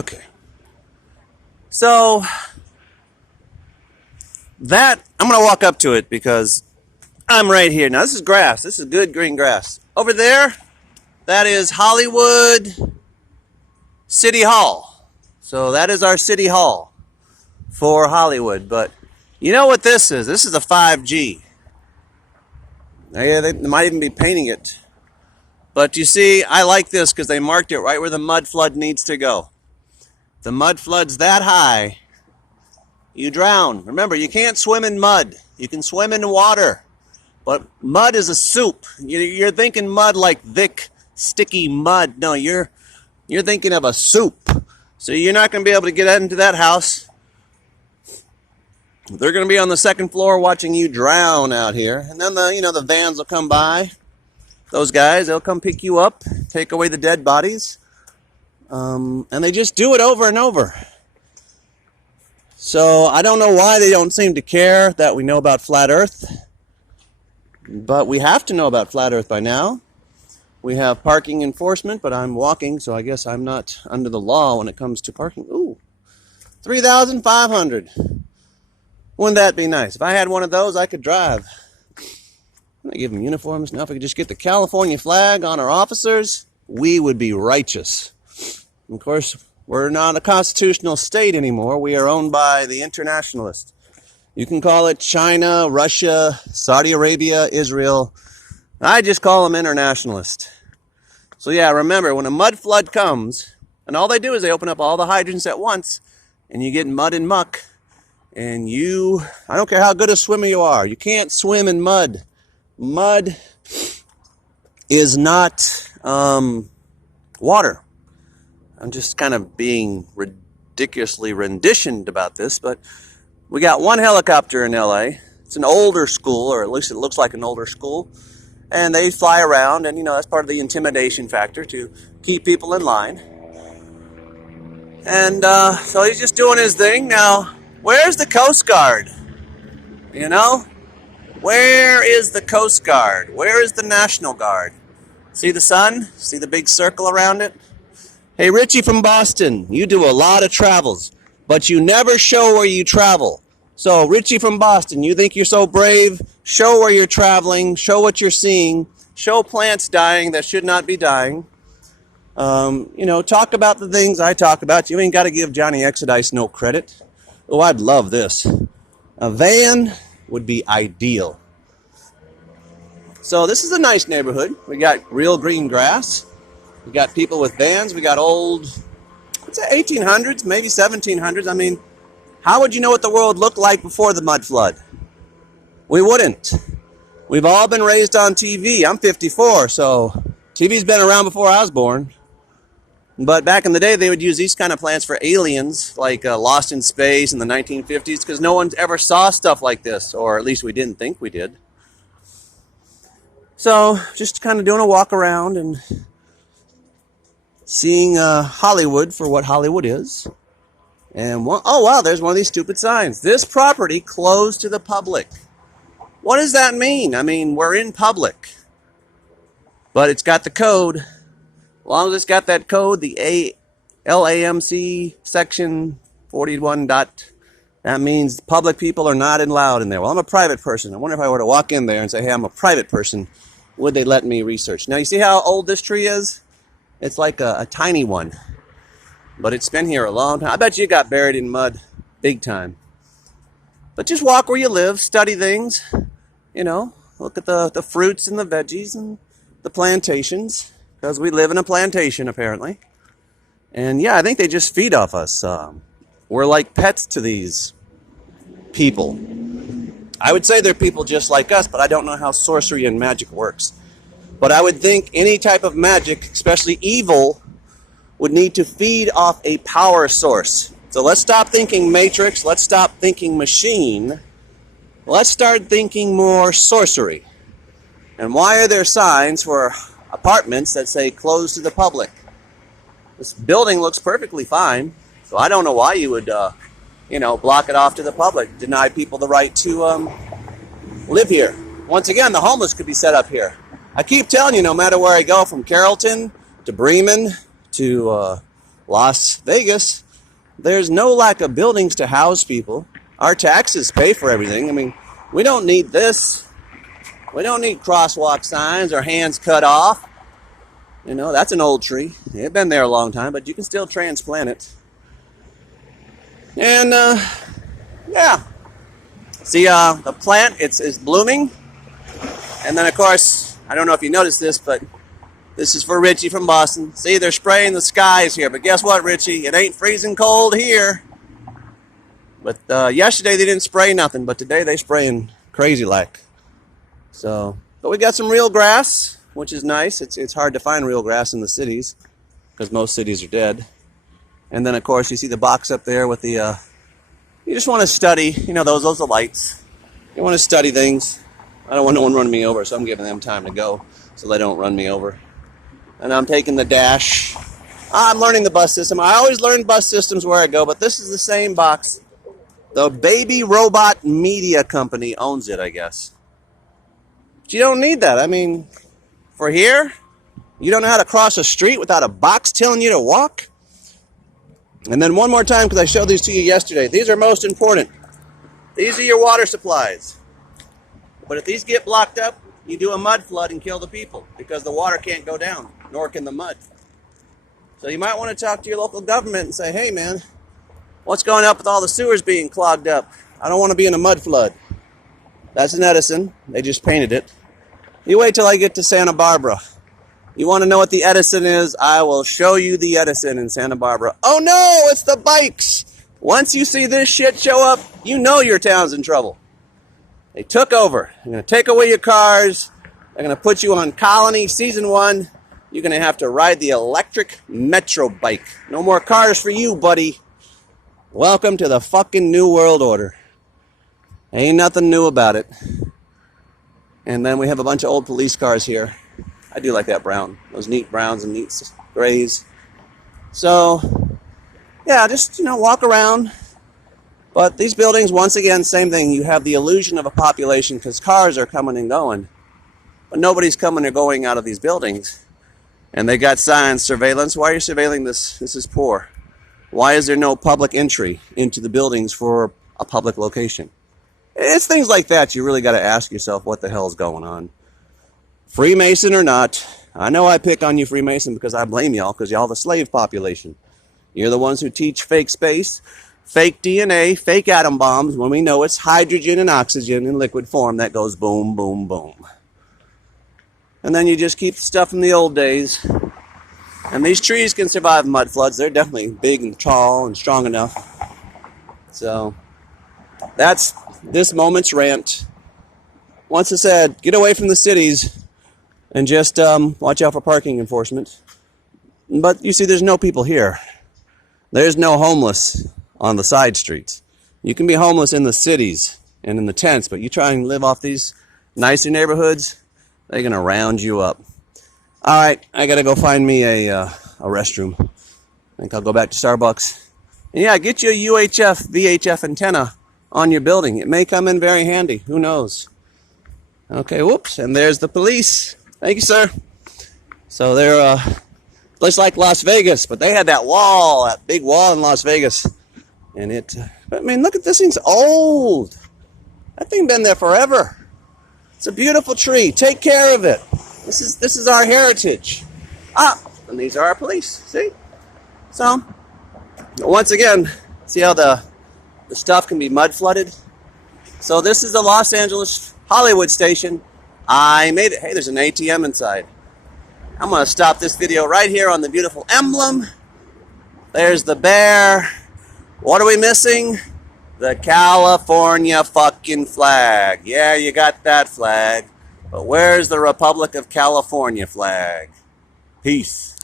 Okay. So that I'm going to walk up to it because I'm right here. Now this is grass. This is good green grass. Over there, that is Hollywood City Hall. So that is our City Hall for Hollywood. But you know what this is? This is a 5G. Yeah, they might even be painting it. But you see, I like this because they marked it right where the mud flood needs to go. The mud flood's that high, you drown. Remember, you can't swim in mud. You can swim in water. But mud is a soup. You're thinking mud like thick, sticky mud. No, you're thinking of a soup. So you're not going to be able to get into that house. They're going to be on the second floor watching you drown out here. And then the vans will come by. Those guys, they'll come pick you up, take away the dead bodies. And they just do it over and over. So I don't know why they don't seem to care that we know about flat Earth. But we have to know about flat Earth by now. We have parking enforcement, but I'm walking, so I guess I'm not under the law when it comes to parking. Ooh, 3,500. Wouldn't that be nice? If I had one of those, I could drive. I'm going to give them uniforms. Now if we could just get the California flag on our officers, we would be righteous. And of course, we're not a constitutional state anymore. We are owned by the internationalists. You can call it China, Russia, Saudi Arabia, Israel. I just call them internationalists. So yeah, remember, when a mud flood comes, and all they do is they open up all the hydrants at once, and you get mud and muck, and I don't care how good a swimmer you are, you can't swim in mud. Mud is not water. I'm just kind of being ridiculously renditioned about this, but we got one helicopter in LA. It's an older school, or at least it looks like an older school. And they fly around, and that's part of the intimidation factor to keep people in line. And so he's just doing his thing. Now, where's the Coast Guard? Where is the Coast Guard? Where is the National Guard? See the sun? See the big circle around it? Hey, Richie from Boston, you do a lot of travels, but you never show where you travel. So, Richie from Boston, you think you're so brave? Show where you're traveling. Show what you're seeing. Show plants dying that should not be dying. Talk about the things I talk about. You ain't got to give Johnny Exodice no credit. Oh, I'd love this. A van would be ideal. So this is a nice neighborhood. We got real green grass. We got people with vans. We got old, 1800s, maybe 1700s. I mean, how would you know what the world looked like before the mud flood? We wouldn't. We've all been raised on TV. I'm 54, so TV's been around before I was born. But back in the day, they would use these kind of plants for aliens, like Lost in Space in the 1950s, because no one ever saw stuff like this, or at least we didn't think we did. So, just kind of doing a walk around and seeing Hollywood for what Hollywood is. And oh wow, there's one of these stupid signs. This property closed to the public. What does that mean? I mean, we're in public. But it's got the code. As long as it's got that code, the LAMC section 41 dot, that means public people are not allowed in there. Well, I'm a private person. I wonder if I were to walk in there and say, hey, I'm a private person, would they let me research? Now, you see how old this tree is? It's like a tiny one. But it's been here a long time. I bet you got buried in mud big time. But just walk where you live, study things, look at the fruits and the veggies and the plantations, because we live in a plantation apparently. And yeah, I think they just feed off us. We're like pets to these people. I would say they're people just like us, but I don't know how sorcery and magic works. But I would think any type of magic, especially evil, would need to feed off a power source. So let's stop thinking Matrix. Let's stop thinking machine. Let's start thinking more sorcery. And why are there signs for apartments that say closed to the public? This building looks perfectly fine. So I don't know why you would, block it off to the public, deny people the right to live here. Once again, the homeless could be set up here. I keep telling you, no matter where I go, from Carrollton to Bremen to Las Vegas, there's no lack of buildings to house people. Our taxes pay for everything. I mean, we don't need this. We don't need crosswalk signs or hands cut off. You know, that's an old tree. It's been there a long time, but you can still transplant it. And, yeah. See, the plant, it's blooming. And then, of course, I don't know if you noticed this, but this is for Richie from Boston. See, they're spraying the skies here. But guess what, Richie? It ain't freezing cold here. But yesterday they didn't spray nothing, but today they spraying crazy like. So, but we got some real grass, which is nice. It's hard to find real grass in the cities because most cities are dead. And then, of course, you see the box up there with the, you just want to study, you know, those are lights. You want to study things. I don't want no one running me over, so I'm giving them time to go so they don't run me over. And I'm taking the dash. I'm learning the bus system. I always learn bus systems where I go, but this is the same box. The Baby Robot Media Company owns it, I guess. But you don't need that. I mean, for here, you don't know how to cross a street without a box telling you to walk? And then one more time, because I showed these to you yesterday. These are most important. These are your water supplies. But if these get blocked up, you do a mud flood and kill the people because the water can't go down, nor can the mud. So you might want to talk to your local government and say, hey man, what's going up with all the sewers being clogged up? I don't want to be in a mud flood. That's an Edison. They just painted it. You wait till I get to Santa Barbara. You want to know what the Edison is? I will show you the Edison in Santa Barbara. Oh no, it's the bikes. Once you see this shit show up, you know your town's in trouble. They took over. They're going to take away your cars. They're going to put you on Colony Season 1. You're going to have to ride the electric Metro bike. No more cars for you, buddy. Welcome to the fucking New World Order. Ain't nothing new about it. And then we have a bunch of old police cars here. I do like that brown. Those neat browns and neat grays. So, yeah, just, you know, walk around. But these buildings, once again, same thing. You have the illusion of a population because cars are coming and going. But nobody's coming or going out of these buildings. And they got signs, surveillance. Why are you surveilling this? This is poor. Why is there no public entry into the buildings for a public location? It's things like that you really got to ask yourself what the hell's going on. Freemason or not, I know I pick on you Freemason because I blame y'all because y'all the slave population. You're the ones who teach fake space, fake DNA, fake atom bombs when we know it's hydrogen and oxygen in liquid form that goes boom, boom, boom. And then you just keep stuff from the old days. And these trees can survive mud floods. They're definitely big and tall and strong enough. So that's this moment's rant. Once I said, get away from the cities and just watch out for parking enforcement. But you see, there's no people here. There's no homeless on the side streets. You can be homeless in the cities and in the tents, but you try and live off these nicer neighborhoods, they're going to round you up. All right, I got to go find me a restroom. I think I'll go back to Starbucks. And yeah, get you a UHF VHF antenna on your building. It may come in very handy. Who knows? Okay, whoops, and there's the police. Thank you, sir. So they're just like Las Vegas, but they had that wall, that big wall in Las Vegas. And it, I mean, look at this thing's old. That thing been there forever. It's a beautiful tree. Take care of it. This is our heritage. Ah, and these are our police. See? So, once again, see how the stuff can be mud flooded? So this is the Los Angeles Hollywood station. I made it. Hey, there's an ATM inside. I'm going to stop this video right here on the beautiful emblem. There's the bear. What are we missing? The California fucking flag. Yeah, you got that flag. But where's the Republic of California flag? Peace.